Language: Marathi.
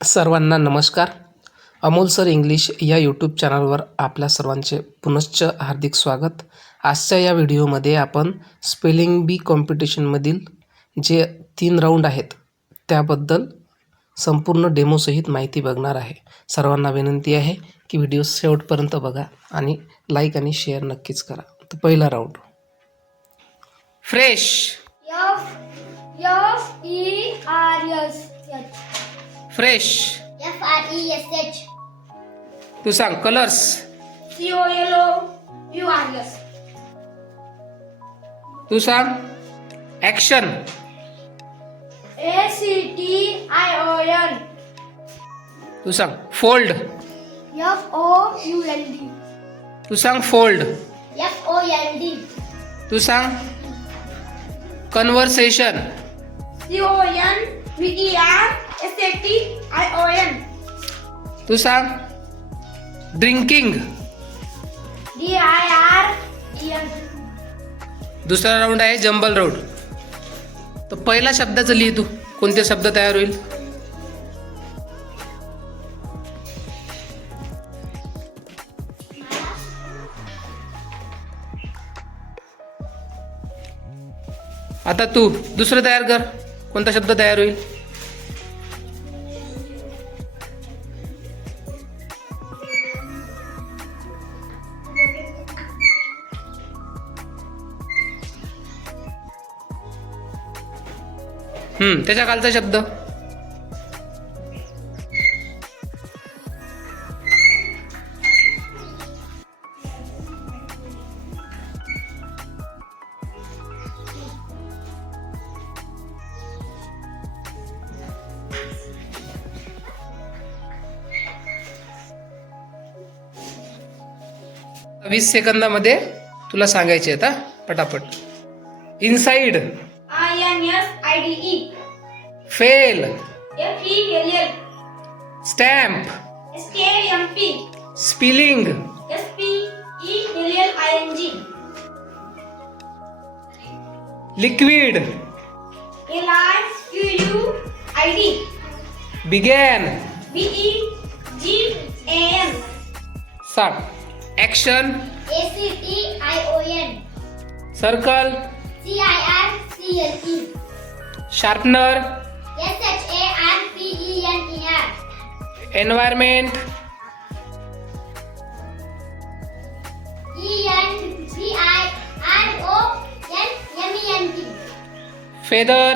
सर्वांना नमस्कार. अमोल सर इंग्लिश या यूट्यूब चॅनलवर आपल्या सर्वांचे पुनश्च हार्दिक स्वागत. आजच्या या व्हिडिओमध्ये आपण स्पेलिंग बी कॉम्पिटिशनमधील जे 3 राऊंड आहेत त्याबद्दल संपूर्ण डेमोसहित माहिती बघणार आहे. सर्वांना विनंती आहे की व्हिडिओ शेवटपर्यंत बघा आणि लाईक आणि शेअर नक्कीच करा. तर पहिला राऊंड फ्रेश. फ्रेश. FRESH. तू सांग. कलर्स. COLOURS. तू सांग. ॲक्शन. ACTION. तू सांग. फोल्ड. FOULD. तू सांग. फोल्ड. FOLD. तू सांग. कन्व्हर्सेशन. CONVERSATION. तू सांग. ड्रिंकिंग. DIREN. दुसरा राऊंड आहे जंबल राऊंड. तर पहिला शब्दाचं लिहि. तू कोणते शब्द तयार होईल? आता तू दुसरं तयार कर. कोणता शब्द तयार होईल? त्याच्या खालचा शब्द. वीस सेकंदामध्ये तुला सांगायचे आहेत. पटापट. Inside. INSIDE. Fail. FELL. Stamp. STAMP. Spilling. SPELLING. Liquid. LIQUID. Begin. BEGAN. सांग. Action. ACTION. Circle. CIRCLE. Sharpener. SHARPENER. Environment. ENVIRONMENT. Feather.